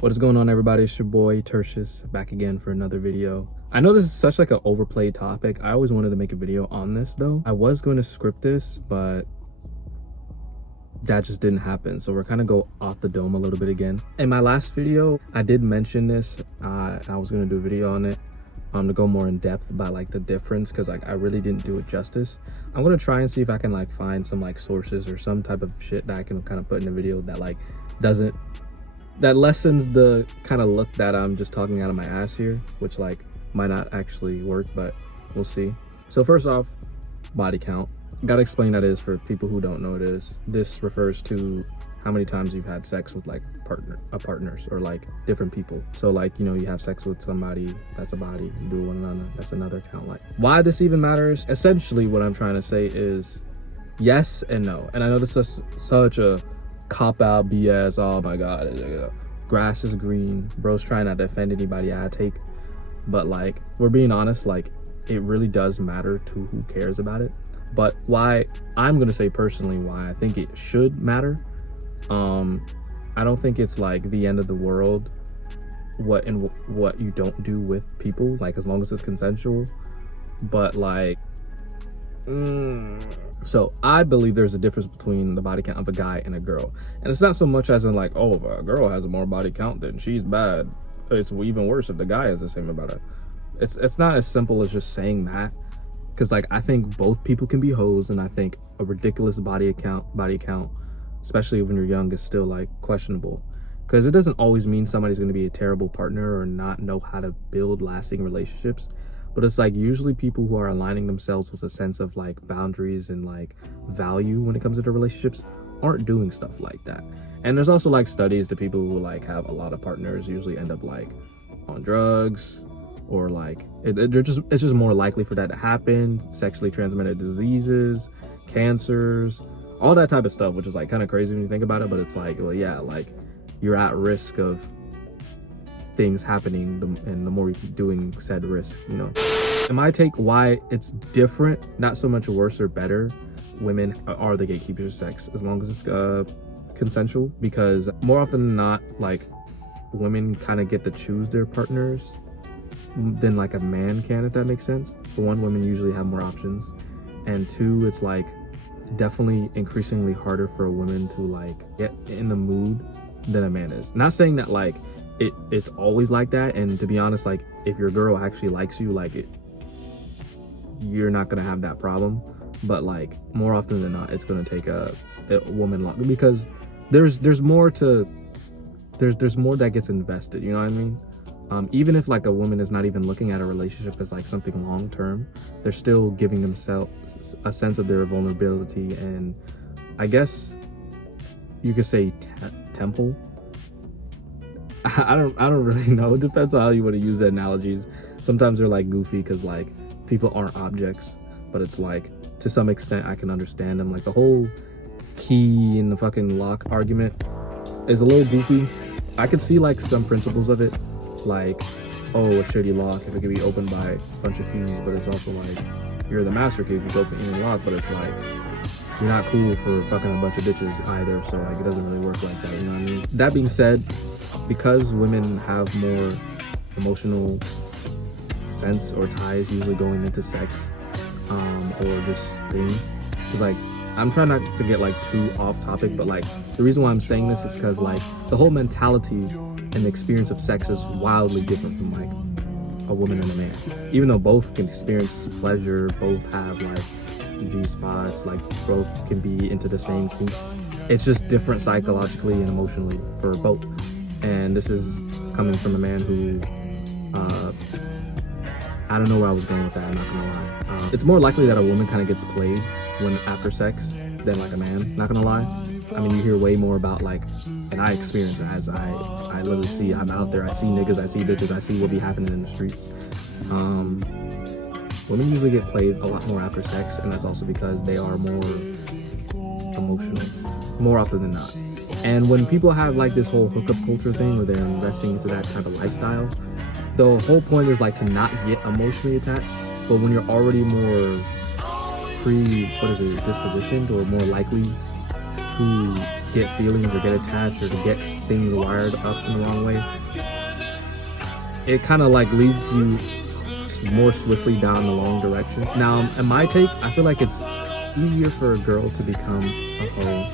What is going on, everybody? It's your boy Tertius back again for another video. I know this is such like an overplayed topic. I always wanted to make a video on this though. I was going to script this, but that just didn't happen. So we're kind of go off the dome a little bit again. In my last video, I did mention this. I was going to do a video on it to go more in depth about like the difference, because like I really didn't do it justice. I'm going to try and see if I can like find some like sources or some type of shit that I can kind of put in a video that like that lessens the kind of look that I'm just talking out of my ass here, which like might not actually work, but we'll see. So first off, body count. Gotta explain that is for people who don't know what it is. This refers to how many times you've had sex with like partners or like different people. So like, you know, you have sex with somebody, that's a body. You do it with another, that's another count. Like, why this even matters? Essentially what I'm trying to say is yes and no. And I know this is such a cop-out BS. Oh my god, grass is green. Bro's trying not to offend anybody I take, but like, we're being honest, like it really does matter to who cares about it. But why I'm gonna say personally why I think it should matter, I don't think it's like the end of the world what you don't do with people, like as long as it's consensual. But like so I believe there's a difference between the body count of a guy and a girl. And it's not so much as in like, oh, if a girl has a more body count, then she's bad. It's even worse if the guy has the same about it. It's not as simple as just saying that. Because like, I think both people can be hoes, and I think a ridiculous body count, especially when you're young, is still like questionable. Because it doesn't always mean somebody's going to be a terrible partner or not know how to build lasting relationships. But it's like usually people who are aligning themselves with a sense of like boundaries and like value when it comes to their relationships aren't doing stuff like that. And there's also like studies to people who like have a lot of partners usually end up like on drugs, or like it's just more likely for that to happen. Sexually transmitted diseases, cancers, all that type of stuff, which is like kind of crazy when you think about it. But it's like, well, yeah, like you're at risk of things happening, and the more you keep doing said risk, you know. And my take why it's different, not so much worse or better, women are the gatekeepers of sex as long as it's consensual, because more often than not, like women kind of get to choose their partners than like a man can, if that makes sense. For one, women usually have more options, and two, it's like definitely increasingly harder for a woman to like get in the mood than a man is. Not saying that like it's always like that, and to be honest, like if your girl actually likes you, like you're not gonna have that problem. But like more often than not, it's gonna take a woman long, because there's more that gets invested, you know what I mean? Even if like a woman is not even looking at a relationship as like something long term, they're still giving themselves a sense of their vulnerability, and I guess you could say temple. I don't really know. It depends on how you want to use the analogies. Sometimes they're like goofy because like people aren't objects, but it's like to some extent I can understand them. Like the whole key in the fucking lock argument is a little goofy. I could see like some principles of it, like, oh, a shitty lock if it could be opened by a bunch of keys, but it's also like you're the master key if you open any lock, but it's like you're not cool for fucking a bunch of bitches either. So like it doesn't really work like that, you know what I mean? That being said, because women have more emotional sense or ties usually going into sex, or just things, because like I'm trying not to get like too off topic, but like the reason why I'm saying this is because like the whole mentality and the experience of sex is wildly different from like a woman and a man. Even though both can experience pleasure, both have like G-spots, like both can be into the same thing, it's just different psychologically and emotionally for both. And this is coming from a man who I don't know where I was going with that, I'm not gonna lie. It's more likely that a woman kind of gets played when after sex than like a man, not gonna lie. I mean, you hear way more about like, and I experience it as I literally see, I'm out there, I see niggas, I see bitches, I see what be happening in the streets. Women usually get played a lot more after sex, and that's also because they are more emotional, more often than not. And when people have like this whole hookup culture thing where they're investing into that type of lifestyle, the whole point is like to not get emotionally attached. But when you're already more dispositioned or more likely to get feelings or get attached or to get things wired up in the wrong way, it kind of like leads you more swiftly down the wrong direction. Now, in my take, I feel like it's easier for a girl to become a hoe.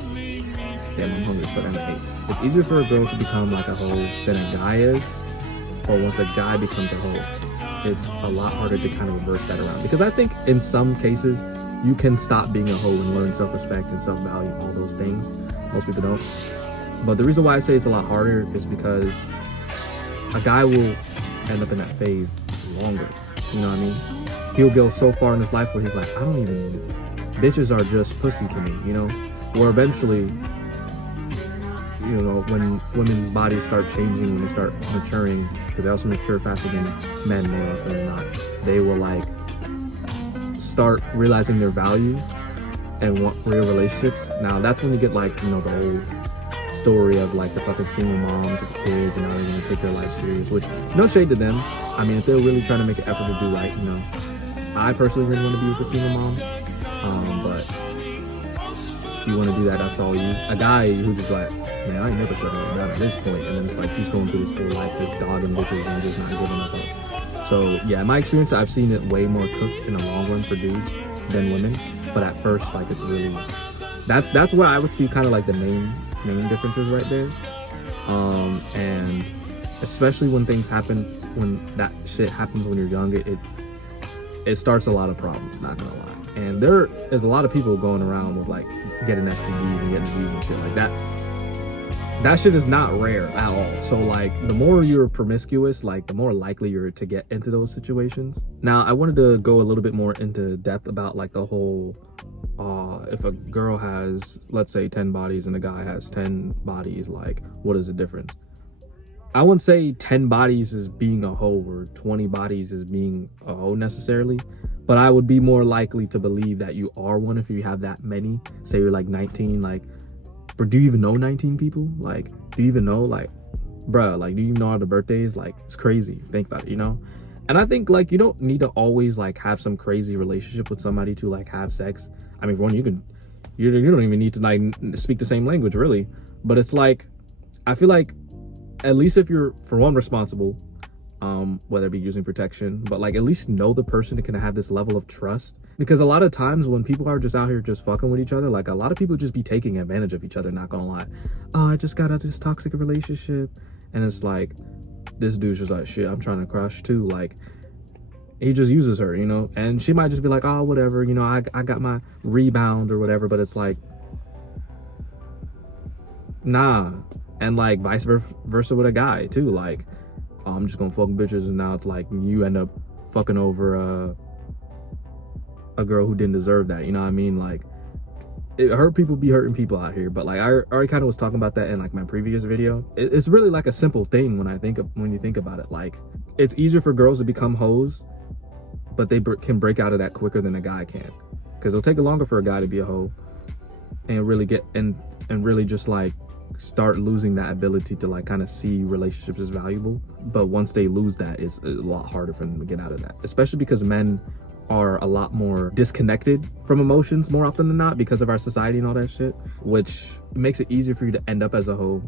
Damn, I'm hungry, so I'm at 8. It's easier for a girl to become like a hoe than a guy is, or once a guy becomes a hoe, it's a lot harder to kind of reverse that around. Because I think in some cases, you can stop being a hoe and learn self-respect and self-value, all those things. Most people don't. But the reason why I say it's a lot harder is because a guy will end up in that phase longer. You know what I mean? He'll go so far in his life where he's like, I don't even, bitches are just pussy to me, you know? Or eventually, you know, when women's bodies start changing, when they start maturing, because they also mature faster than men more often than not, they will like start realizing their value and want real relationships. Now that's when you get like, you know, the whole story of like the fucking single moms with the kids and how they're gonna take their life serious, which no shade to them. I mean, if they're really trying to make an effort to do right, you know, I personally really want to be with a single mom. But if you want to do that, that's all you. A guy who just like, man, I ain't never settled down at this point, and then it's like he's going through his whole life just dogging bitches and just not giving a fuck. So yeah, in my experience, I've seen it way more cooked in the long run for dudes than women. But at first, like, it's really that's where I would see kind of like the main differences right there. And especially when things happen, when that shit happens when you're young, it starts a lot of problems, not gonna lie. And there is a lot of people going around with like getting STDs and getting disease and shit like that. That shit is not rare at all. So like the more you're promiscuous, like the more likely you're to get into those situations. Now I wanted to go a little bit more into depth about like the whole if a girl has, let's say, 10 bodies and a guy has 10 bodies, like what is the difference? I wouldn't say 10 bodies is being a hoe or 20 bodies is being a hoe necessarily, but I would be more likely to believe that you are one if you have that many. Say you're like 19, like, but do you even know 19 people? Like, do you even know, like, bruh, like, do you know all the birthdays? Like, it's crazy. Think about it, you know? And I think, like, you don't need to always, like, have some crazy relationship with somebody to, like, have sex. I mean, for one, you don't even need to, like, speak the same language, really. But it's, like, I feel like, at least if you're, for one, responsible, whether it be using protection, but, like, at least know the person that can have this level of trust. Because a lot of times when people are just out here just fucking with each other, like, a lot of people just be taking advantage of each other, not gonna lie. Oh, I just got out of this toxic relationship. And it's like, this dude's just like, shit, I'm trying to crush too. Like, he just uses her, you know? And she might just be like, oh, whatever, you know, I got my rebound or whatever. But it's like, nah. And like vice versa with a guy too. Like, oh, I'm just gonna fuck bitches, and now it's like you end up fucking over a girl who didn't deserve that, you know what I mean? Like, it hurt people be hurting people out here. But like I already kind of was talking about that in like my previous video. It's really like a simple thing when you think about it. Like, it's easier for girls to become hoes, but they can break out of that quicker than a guy can, because it'll take longer for a guy to be a hoe and really get and really just like start losing that ability to like kind of see relationships as valuable. But once they lose that, it's a lot harder for them to get out of that, especially because men are a lot more disconnected from emotions more often than not because of our society and all that shit, which makes it easier for you to end up as a hoe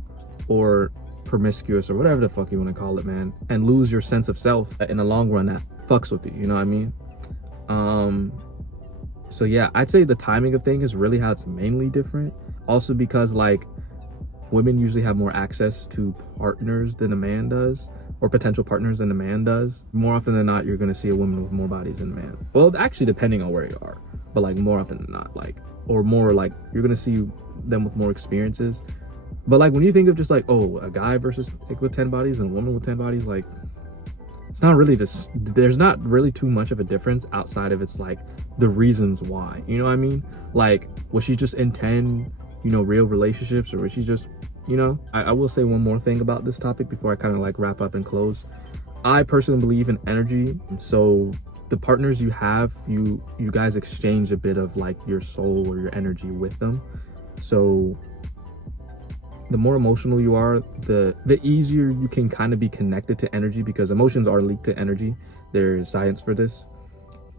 or promiscuous or whatever the fuck you want to call it, man, and lose your sense of self in the long run. That fucks with you, you know what I mean? So yeah, I'd say the timing of thing is really how it's mainly different. Also because like women usually have more access to partners than a man does, or potential partners than a man does. More often than not, you're gonna see a woman with more bodies than a man. Well, actually depending on where you are, but like more often than not, like, or more like you're gonna see them with more experiences. But like when you think of just like, oh, a guy versus like with 10 bodies and a woman with 10 bodies, like it's not really this, there's not really too much of a difference outside of it's like the reasons why, you know what I mean? Like, was she just in 10, you know, real relationships, or was she just, you know? I will say one more thing about this topic before I kind of like wrap up and close. I personally believe in energy. So the partners you have, you guys exchange a bit of like your soul or your energy with them. So the more emotional you are, the easier you can kind of be connected to energy, because emotions are linked to energy. There's science for this.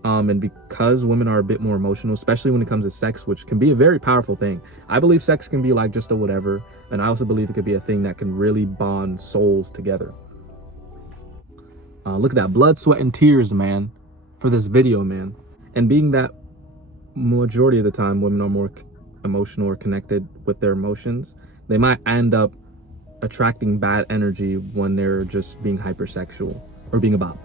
And because women are a bit more emotional, especially when it comes to sex, which can be a very powerful thing. I believe sex can be like just a whatever. And I also believe it could be a thing that can really bond souls together. Look at that, blood, sweat, and tears, man, for this video, man. And being that majority of the time women are more emotional or connected with their emotions, they might end up attracting bad energy when they're just being hypersexual or being about.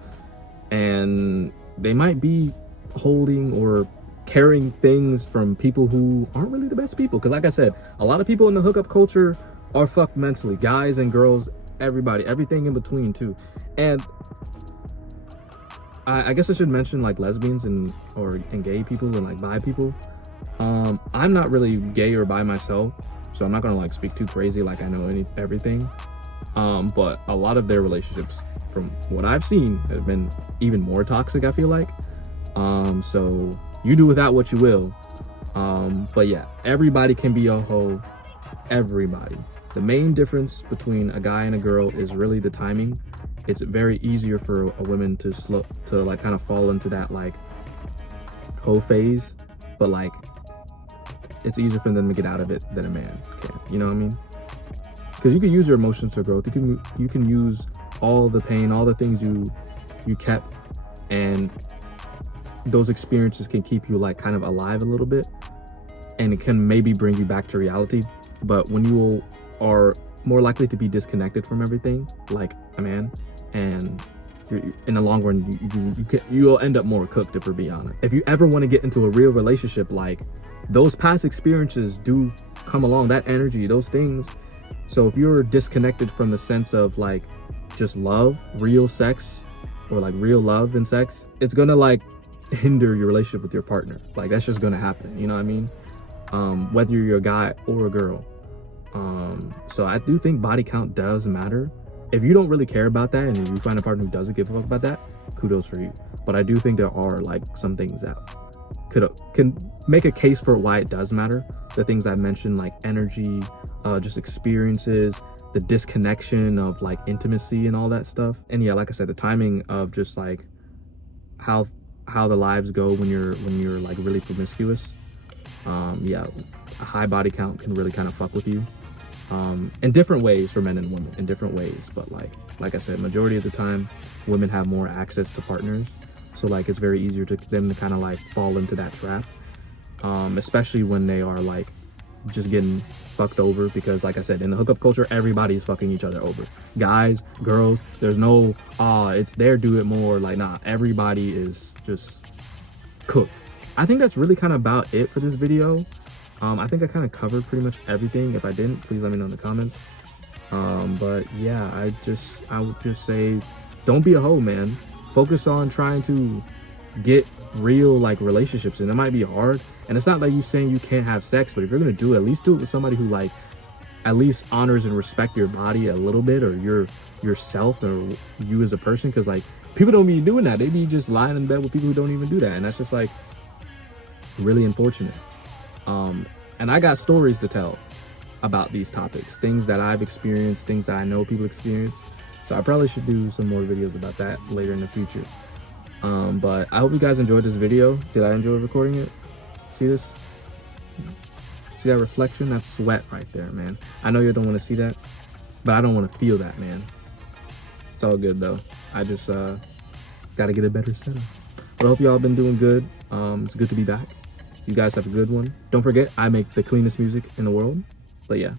And they might be holding or carrying things from people who aren't really the best people. Because like I said, a lot of people in the hookup culture are fucked mentally. Guys and girls, everybody, everything in between too. And I guess I should mention like lesbians and gay people and like bi people. I'm not really gay or bi myself, so I'm not gonna like speak too crazy like I know everything. But a lot of their relationships, from what I've seen, have been even more toxic, I feel like. So you do with that what you will. But yeah, everybody can be a hoe. Everybody. The main difference between a guy and a girl is really the timing. It's very easier for a woman to like kind of fall into that like hoe phase, but like it's easier for them to get out of it than a man can. You know what I mean? Because you can use your emotions for growth. You can use all the pain, all the things you kept, and those experiences can keep you like kind of alive a little bit, and it can maybe bring you back to reality. But when you are more likely to be disconnected from everything like a man, and in the long run you'll end up more cooked, if we're being honest. If you ever want to get into a real relationship, like those past experiences do come along, that energy, those things. So if you're disconnected from the sense of like just love, real sex, or like real love and sex, it's gonna like hinder your relationship with your partner. Like that's just gonna happen, you know what I mean? Whether you're a guy or a girl. So I do think body count does matter. If you don't really care about that and you find a partner who doesn't give a fuck about that, kudos for you. But I do think there are like some things that can make a case for why it does matter. The things I mentioned, like energy, just experiences, the disconnection of like intimacy and all that stuff. And yeah, like I said, the timing of just like how the lives go when you're like really promiscuous. Yeah, a high body count can really kind of fuck with you. In different ways for men and women, in different ways. But like I said, majority of the time, women have more access to partners. So like it's very easier to them to kind of like fall into that trap. Especially when they are like just getting fucked over, because like I said, in the hookup culture, everybody's fucking each other over. Guys, girls, there's no, it's their do it more. Like, nah, everybody is just cooked. I think that's really kind of about it for this video. I think I kind of covered pretty much everything. If I didn't, please let me know in the comments. But yeah, I would just say, don't be a hoe, man. Focus on trying to get real like relationships, and it might be hard. And it's not like you saying you can't have sex, but if you're gonna do it, at least do it with somebody who like at least honors and respect your body a little bit, or yourself, or you as a person. Because like people don't be doing that. They be just lying in bed with people who don't even do that, and that's just like really unfortunate. And I got stories to tell about these topics, things that I've experienced, things that I know people experience. So I probably should do some more videos about that later in the future. But I hope you guys enjoyed this video. Did I enjoy recording it? See this? See that reflection? That's sweat right there, man. I know you don't want to see that, but I don't want to feel that, man. It's all good though. I just got to get a better setup. But I hope y'all been doing good. It's good to be back. You guys have a good one. Don't forget, I make the cleanest music in the world. But yeah,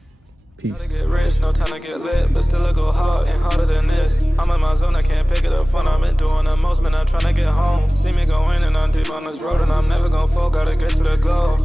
peace. Get rich, no time to get lit, but still I go hard and harder than this. I'm in my zone, I can't pick it up fun. I've been doing the most, man, I'm trying to get home. See me going and I'm deep on this road, and I'm never gonna fall, gotta get to the goal.